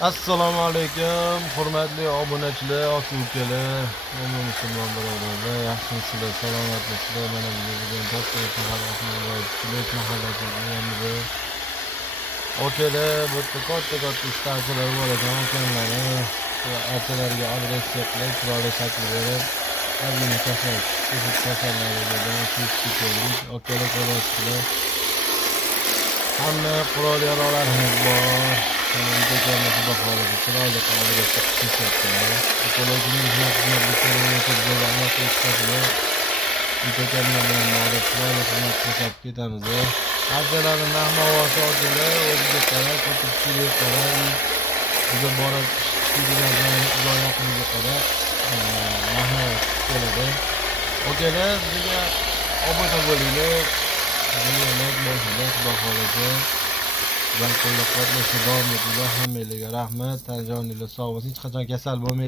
Assalomu alaykum, hurmatli obunachilar, aka-ukalar, umumiy musulmon birodarlar, yaxshimisizlar, salomatmisizlar? Mana biz bugun Toshkent mahallasiga okalar, bu yerda katta ishlar achalar bor ekan, akamlarni achalarga adressiya qilib, chiroyli shakl berib, ozgina kasallarga keldik. Okalar qo'llasizlar. Hamma qurol yarog'larimiz bor. Videolarni xudo xohlasa chiroyli qilib ko'rsatyaptilar. Ekologik videolarni bilan borib chiroyli xizmat ko'rsatib ketamiz. Achalarni narx-navosi okalar, o'ziga qarab, ko'pchilikka qarab, bizga borib ishlaydigan yaqiniga qarab narx keladi. Okalar, bizga obuna bo'linglar. Yemek bo'lsa xudo xohlasa bilan qo'llab-quvvatlashda davom etinglar. Hammanglarga rahmat. Tanjoninglar sog' bo'lsin. Hech qachon kasal bo'lmanglar.